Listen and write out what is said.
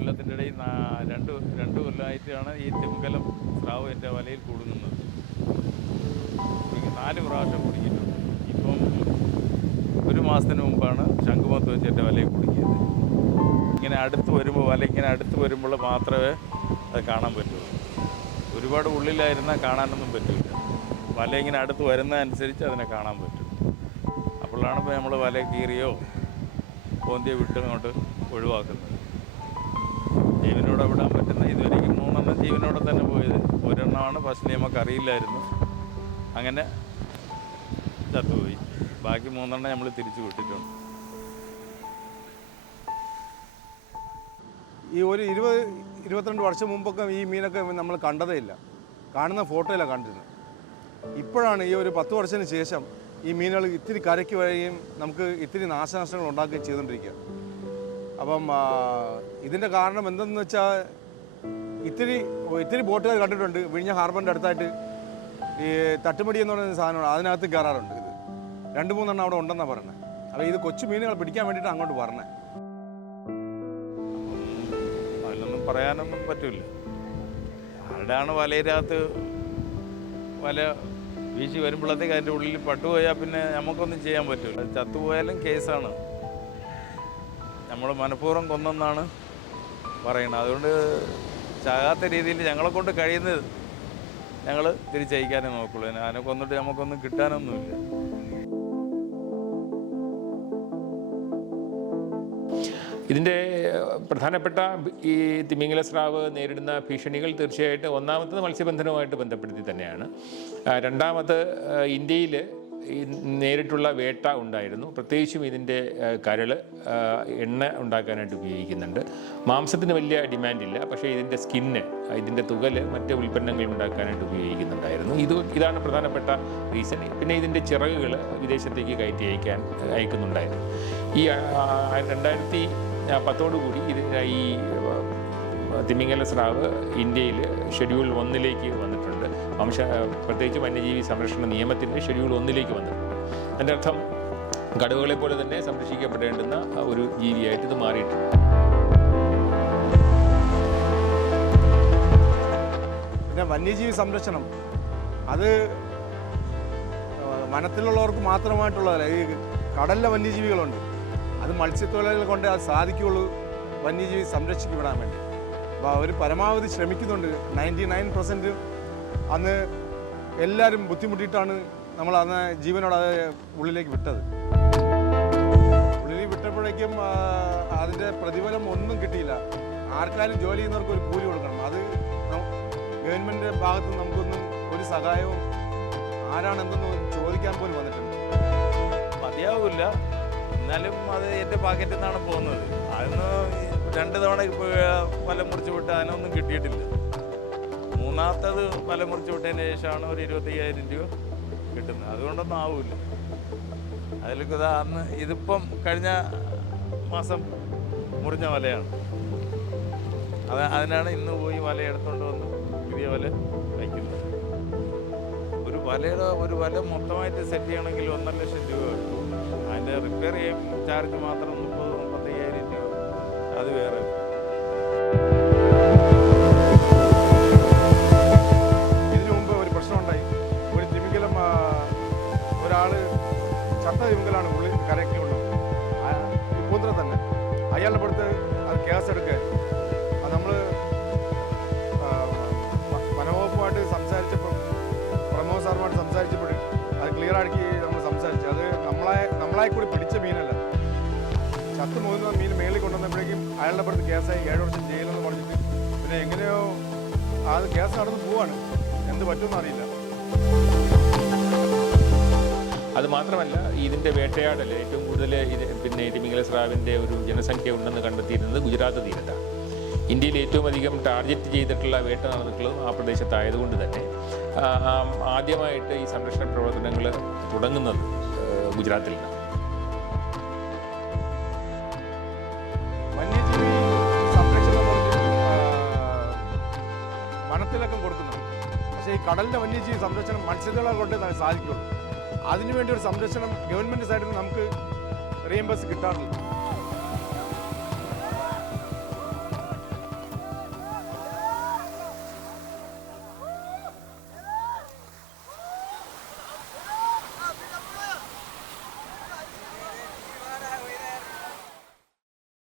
കൊല്ലത്തിൻ്റെ ഇടയിൽ രണ്ട് കൊല്ലമായിട്ടാണ് ഈ തിമിംഗലം സ്രാവ് എൻ്റെ വലയിൽ കുടുങ്ങുന്നത്. 4 പ്രാവശ്യം കുടുങ്ങിയിട്ടുണ്ട്. ഇപ്പം ഒരു മാസത്തിന് മുമ്പാണ് ശംഖുമുഖത്ത് വെച്ച് എൻ്റെ വലയിൽ കുടുങ്ങിയത്. ഇങ്ങനെ അടുത്ത് വരുമ്പോൾ വല ഇങ്ങനെ അടുത്ത് വരുമ്പോൾ മാത്രമേ അത് കാണാൻ പറ്റുള്ളൂ. ഒരുപാട് ഉള്ളിലായിരുന്നാൽ കാണാനൊന്നും പറ്റില്ല. വല ഇങ്ങനെ അടുത്ത് വരുന്നതനുസരിച്ച് അതിനെ കാണാൻ പറ്റും. അപ്പോഴാണ് ഇപ്പോൾ നമ്മൾ വല കീറിയോ പോന്തിയോ വിട്ട് അങ്ങോട്ട് ഒഴിവാക്കുന്നത്. ജീവനോടെ വിടാൻ പറ്റുന്ന ഇതുവരെയും 3 ജീവനോടെ തന്നെ പോയത്. ഒരെണ്ണമാണ് ഫസ്റ്റ് നമുക്ക് അറിയില്ലായിരുന്നു, അങ്ങനെ ചത്തുപോയി. ബാക്കി 3 നമ്മൾ തിരിച്ചു വിട്ടിട്ടുണ്ട്. ഈ ഒരു 20-22 വർഷം മുമ്പൊക്കെ ഈ മീനൊക്കെ നമ്മൾ കണ്ടതേ ഇല്ല, കാണുന്ന ഫോട്ടോയിലാണ് കണ്ടിരുന്നത്. ഇപ്പോഴാണ് ഈ ഒരു 10 വർഷത്തിന് ശേഷം ഈ മീനുകൾ ഇത്തിരി കരയ്ക്ക് വരികയും നമുക്ക് ഇത്തിരി നാശനഷ്ടങ്ങൾ ഉണ്ടാക്കുകയും ചെയ്തുകൊണ്ടിരിക്കുക. അപ്പം ഇതിൻ്റെ കാരണം എന്തെന്ന് വെച്ചാൽ ഇത്തിരി ബോട്ടുകാർ കണ്ടിട്ടുണ്ട്. വിഴിഞ്ഞ ഹാർബറിൻ്റെ അടുത്തായിട്ട് ഈ തട്ടുമടി എന്ന് പറയുന്ന സാധനമാണ്, അതിനകത്ത് കയറാറുണ്ട്. ഇത് 2-3 അവിടെ ഉണ്ടെന്നാണ് പറയുന്നത്. അപ്പോൾ ഇത് കൊച്ചു മീനുകൾ പിടിക്കാൻ വേണ്ടിയിട്ട് അങ്ങോട്ട് പറഞ്ഞത്. അതിലൊന്നും പറയാനൊന്നും പറ്റില്ല. ആരുടെയാണ് വലയിനകത്ത് വല വീശി വരുമ്പോഴത്തേക്ക് അതിൻ്റെ ഉള്ളിൽ പട്ടുപോയാൽ പിന്നെ നമുക്കൊന്നും ചെയ്യാൻ പറ്റില്ല. ചത്തുപോയാലും കേസാണ്. നമ്മൾ മനഃപൂർവ്വം കൊന്നെന്നാണ് പറയുന്നത്. അതുകൊണ്ട് ചാകാത്ത രീതിയിൽ ഞങ്ങളെ കൊണ്ട് കഴിയുന്നത് ഞങ്ങൾ തിരിച്ചയക്കാനേ നോക്കുള്ളൂ. അതിനെ കൊന്നിട്ട് നമുക്കൊന്നും കിട്ടാനൊന്നുമില്ല. ഇതിൻ്റെ പ്രധാനപ്പെട്ട ഈ തിമിംഗല സ്രാവ് നേരിടുന്ന ഭീഷണികൾ തീർച്ചയായിട്ടും ഒന്നാമത്തത് മത്സ്യബന്ധനവുമായിട്ട് ബന്ധപ്പെടുത്തി തന്നെയാണ്. രണ്ടാമത് ഇന്ത്യയിൽ നേരിട്ടുള്ള വേട്ട ഉണ്ടായിരുന്നു. പ്രത്യേകിച്ചും ഇതിൻ്റെ കരൾ എണ്ണ ഉണ്ടാക്കാനായിട്ട് ഉപയോഗിക്കുന്നുണ്ട്. മാംസത്തിന് വലിയ ഡിമാൻഡില്ല, പക്ഷേ ഇതിൻ്റെ സ്കിന്ന്, ഇതിൻ്റെ തുകല് മറ്റ് ഉൽപ്പന്നങ്ങൾ ഉണ്ടാക്കാനായിട്ട് ഉപയോഗിക്കുന്നുണ്ടായിരുന്നു. ഇതാണ് പ്രധാനപ്പെട്ട റീസൺ. പിന്നെ ഇതിൻ്റെ ചിറകുകൾ വിദേശത്തേക്ക് കയറ്റി അയക്കുന്നുണ്ടായിരുന്നു. ഈ 2010 ഇത് ഈ തിമിംഗല സ്രാവ് ഇന്ത്യയിൽ ഷെഡ്യൂൾ 1 വന്നിട്ടുണ്ട്. പ്രത്യേകിച്ച് വന്യജീവി സംരക്ഷണ നിയമത്തിൻ്റെ ഷെഡ്യൂൾ 1 വന്നിട്ടുണ്ട്. അതിൻ്റെ അർത്ഥം കടുവകളെ പോലെ തന്നെ സംരക്ഷിക്കപ്പെടേണ്ടുന്ന ഒരു ജീവിയായിട്ട് ഇത് മാറിയിട്ടുണ്ട്. പിന്നെ വന്യജീവി സംരക്ഷണം അത് വനത്തിലുള്ളവർക്ക് മാത്രമായിട്ടുള്ളതല്ല. ഈ കടലിലെ വന്യജീവികളുണ്ട്, അത് മത്സ്യത്തൊഴിലാളികളെ കൊണ്ട് അത് സാധിക്കുകയുള്ളൂ വന്യജീവി സംരക്ഷിക്കപ്പെടാൻ വേണ്ടി. അപ്പോൾ അവർ പരമാവധി ശ്രമിക്കുന്നുണ്ട്. 99% അന്ന് എല്ലാവരും ബുദ്ധിമുട്ടിയിട്ടാണ് നമ്മൾ അന്ന് ജീവനോട് അത് ഉള്ളിലേക്ക് വിട്ടത്. ഉള്ളിൽ വിട്ടപ്പോഴേക്കും അതിൻ്റെ പ്രതിഫലം ഒന്നും കിട്ടിയില്ല. ആർക്കാരും ജോലി ചെയ്യുന്നവർക്ക് ഒരു കൂലി കൊടുക്കണം. അത് ഗവൺമെൻറ്റിൻ്റെ ഭാഗത്ത് നമുക്കൊന്നും ഒരു സഹായവും ആരാണെന്തെന്ന് ചോദിക്കാൻ പോലും വന്നിട്ടുണ്ട്. മതിയാവില്ല, എന്നാലും അത് എൻ്റെ പാക്കറ്റിൽ നിന്നാണ് പോകുന്നത്. അതിന് 2 തവണ വല മുറിച്ച് വിട്ട് അതിനൊന്നും കിട്ടിയിട്ടില്ല. 3ാമത്തത് വല മുറിച്ച് വിട്ടതിന് ശേഷമാണ് ഒരു 25,000 രൂപ കിട്ടുന്നത്. അതുകൊണ്ടൊന്നും ആവില്ല. അതിലേക്ക് അന്ന് ഇതിപ്പം കഴിഞ്ഞ മാസം മുറിഞ്ഞ വലയാണ്. അതിനാണ് ഇന്ന് പോയി വല എടുത്തുകൊണ്ട് വന്ന് പുതിയ വല വയ്ക്കുന്നത്. ഒരു വല മൊത്തമായിട്ട് സെറ്റ് ചെയ്യണമെങ്കിൽ 1.5 ലക്ഷം രൂപ കിട്ടും. അതിൻ്റെ റിപ്പയർ ചെയ്യും ചാർജ് മാത്രം 30-35,000 രൂപ, അത് വേറെ. ഇതിനു മുമ്പ് ഒരു പ്രശ്നമുണ്ടായി. ഒരു തിമിംഗലം, ഒരാൾ ചത്ത തിമിംഗലാണ് ഉള്ളിൽ കരയ്ക്കുള്ളത്, പൂന്തറ തന്നെ. അയാളുടെ പുറത്ത് അത് കേസെടുക്കുക. അത് നമ്മൾ വനവകുപ്പുമായിട്ട് സംസാരിച്ചപ്പോൾ, പ്രമോദ് സാറുമായിട്ട് സംസാരിച്ചപ്പോൾ അത് ക്ലിയർ ആക്കി നമ്മൾ സംസാരിച്ചു. അത് നമ്മളായി കൂടി പിടിച്ച മീനല്ല. ചത്ത് മൂന്ന് മീൻ മേളിൽ കൊണ്ടുവന്നപ്പോഴേക്കും അയാളുടെ പുറത്ത് കേസായി 7 വർഷം ജയിലെന്ന് പറഞ്ഞിട്ട് പിന്നെ എങ്ങനെയോ അത് കേസ് നടന്ന് പോവാണ്. എന്ത് പറ്റുമെന്ന് അറിയില്ല. അത് മാത്രമല്ല, ഇതിൻ്റെ വേട്ടയാടൽ ഏറ്റവും കൂടുതൽ പിന്നെ തിമിംഗല സ്രാവിൻ്റെ ഒരു ജനസംഖ്യ ഉണ്ടെന്ന് കണ്ടെത്തിയിരുന്നത് ഗുജറാത്ത് തീരത്താണ്. ഇന്ത്യയിൽ ഏറ്റവും അധികം ടാർഗറ്റ് ചെയ്തിട്ടുള്ള വേട്ട നടന്നിട്ടുള്ളതും ആ പ്രദേശത്തായതുകൊണ്ട് തന്നെ ആദ്യമായിട്ട് ഈ സംരക്ഷണ പ്രവർത്തനങ്ങൾ തുടങ്ങുന്നത് ഗുജറാത്തിലാണ്. വന്യജീവി സംരക്ഷണം വനത്തിലൊക്കെ കൊടുക്കുന്നുണ്ട്. പക്ഷേ ഈ കടലിൻ്റെ വന്യജീവി സംരക്ഷണം മത്സ്യത്തൊഴിലാളികളെ കൊണ്ട് സാധിക്കുള്ളൂ. അതിനുവേണ്ടി ഒരു സംരക്ഷണം ഗവൺമെൻറ് സൈഡിൽ നിന്ന് നമുക്ക് റീഇംബേഴ്സ് കിട്ടാറില്ല.